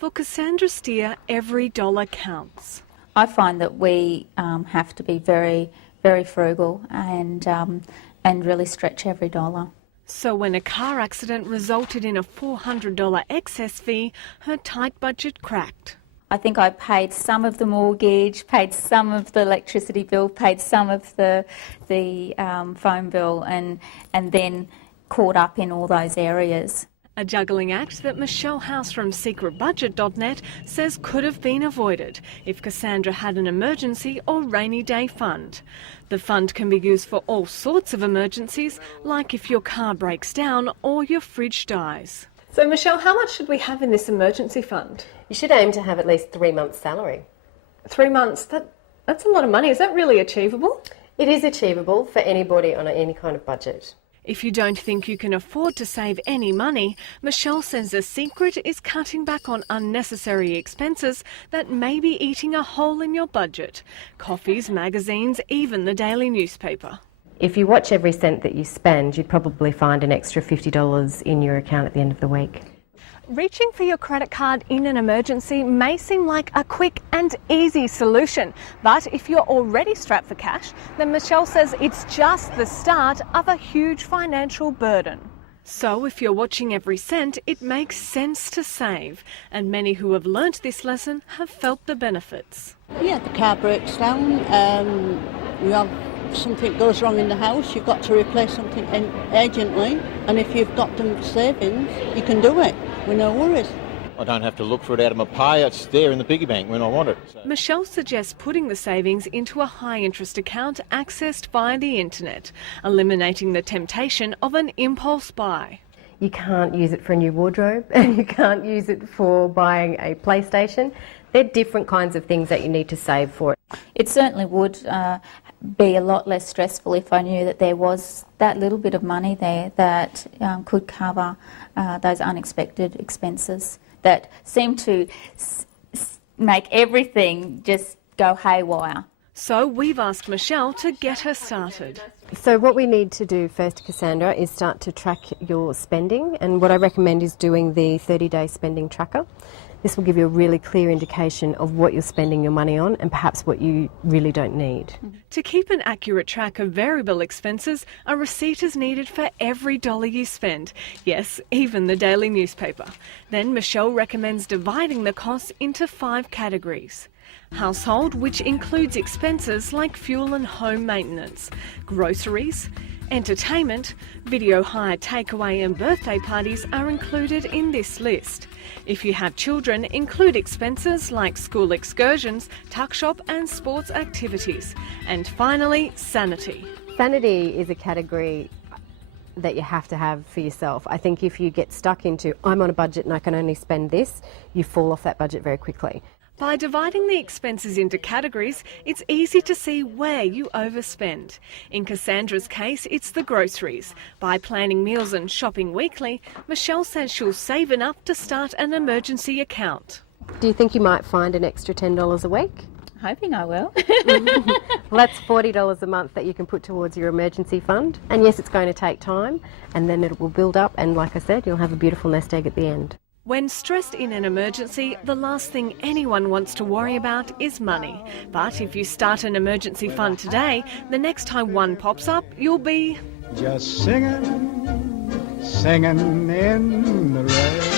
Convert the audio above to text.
For Cassandra Steer, every dollar counts. I find that we have to be very, very frugal and really stretch every dollar. So when a car accident resulted in a $400 excess fee, her tight budget cracked. I think I paid some of the mortgage, paid some of the electricity bill, paid some of the phone bill, and then caught up in all those areas. A juggling act that Michelle House from secretbudget.net says could have been avoided if Cassandra had an emergency or rainy day fund. The fund can be used for all sorts of emergencies, like if your car breaks down or your fridge dies. So Michelle, how much should we have in this emergency fund? You should aim to have at least 3 months' salary. 3 months? That's a lot of money. Is that really achievable? It is achievable for anybody on any kind of budget. If you don't think you can afford to save any money, Michelle says the secret is cutting back on unnecessary expenses that may be eating a hole in your budget. Coffees, magazines, even the daily newspaper. If you watch every cent that you spend, you'd probably find an extra $50 in your account at the end of the week. Reaching for your credit card in an emergency may seem like a quick and easy solution, but if you're already strapped for cash, then Michelle says it's just the start of a huge financial burden. So if you're watching every cent, it makes sense to save, and many who have learnt this lesson have felt the benefits. Yeah, the car breaks down, you have something goes wrong in the house, you've got to replace something urgently, and if you've got them savings, you can do it with no worries. I don't have to look for it out of my pay, it's there in the piggy bank when I want it. So. Michelle suggests putting the savings into a high-interest account accessed via the internet, eliminating the temptation of an impulse buy. You can't use it for a new wardrobe and you can't use it for buying a PlayStation. They're different kinds of things that you need to save for. It certainly would be a lot less stressful if I knew that there was that little bit of money there that could cover those unexpected expenses that seem to make everything just go haywire. So we've asked Michelle to get her started. So what we need to do first, Cassandra, is start to track your spending, and what I recommend is doing the 30-day spending tracker. This will give you a really clear indication of what you're spending your money on and perhaps what you really don't need. To keep an accurate track of variable expenses, a receipt is needed for every dollar you spend. Yes, even the daily newspaper. Then Michelle recommends dividing the costs into 5 categories. Household, which includes expenses like fuel and home maintenance, groceries, entertainment, video hire, takeaway and birthday parties are included in this list. If you have children, include expenses like school excursions, tuck shop and sports activities. And finally, sanity. Sanity is a category that you have to have for yourself. I think if you get stuck into, I'm on a budget and I can only spend this, you fall off that budget very quickly. By dividing the expenses into categories, it's easy to see where you overspend. In Cassandra's case, it's the groceries. By planning meals and shopping weekly, Michelle says she'll save enough to start an emergency account. Do you think you might find an extra $10 a week? Hoping I will. Well, that's $40 a month that you can put towards your emergency fund. And yes, it's going to take time, and then it will build up, and like I said, you'll have a beautiful nest egg at the end. When stressed in an emergency, the last thing anyone wants to worry about is money. But if you start an emergency fund today, the next time one pops up, you'll be just singing, singing in the rain.